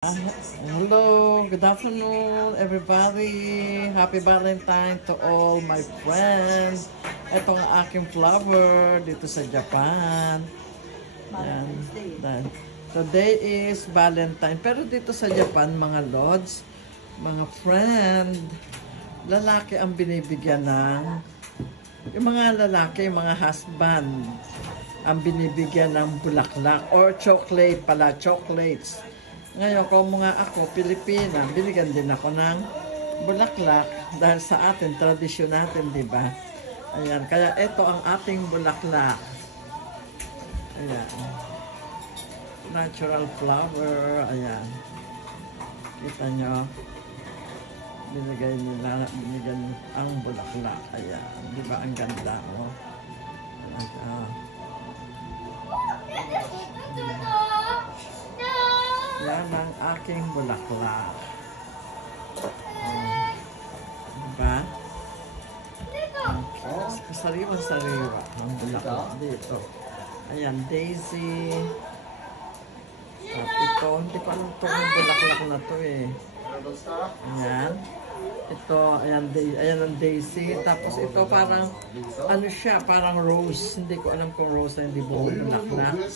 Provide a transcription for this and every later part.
Hello, good afternoon everybody. Happy Valentine to all my friends. Ito ang aking flower dito sa Japan. Yan. Today is Valentine. Pero dito sa Japan, mga lords, mga friend, lalaki ang binibigyan ng, yung mga lalaki, mga husband, ang binibigyan ng bulaklak or chocolate pala, chocolates. Ngayon, kung mga ako, Pilipina, binigyan din ako ng bulaklak dahil sa atin, tradisyon natin, di ba? Ayan, kaya ito ang ating bulaklak. Ayan. Natural flower, ayan. Kita nyo? Binigyan ang bulaklak. Ayan, di ba? Ang ganda mo. Ayan. Yan ang aking bulaklak. Diba? Sariwa-sariwa ang bulaklak dito. Ayan, daisy. At ito, hindi ko alam itong bulaklak na to eh. Ayan. Ito, ayan ang daisy. Tapos ito parang, ano siya, parang rose. Hindi ko alam kung rose na hindi bulaklak.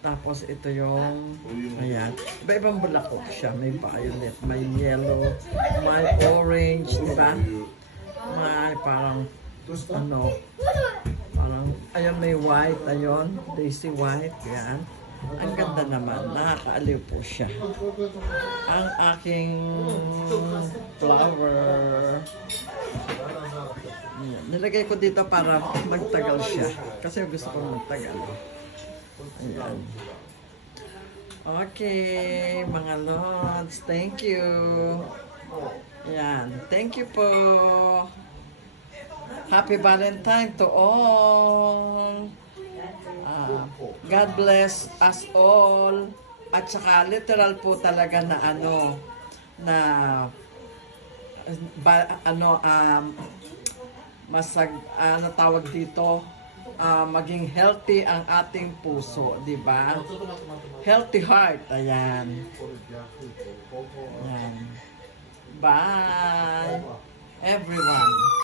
Tapos ito yung, ayan, iba-ibang bulaklak siya. May violet, may yellow, may orange, di ba? May parang, ano, parang, ayan may white, ayun, daisy white, yan. Ang ganda naman, nakakaaliw po siya. Ang aking flower, ayan, nilagay ko dito para magtagal siya. Kasi gusto ko magtagal. Ayan. Okay, mga lords, thank you. Ayan, thank you po. Happy Valentine to all. God bless us all. At saka literal po talaga na ano, na ano tawag dito, maging healthy ang ating puso, di ba? Healthy heart, ayan. Ayan. Bye, everyone.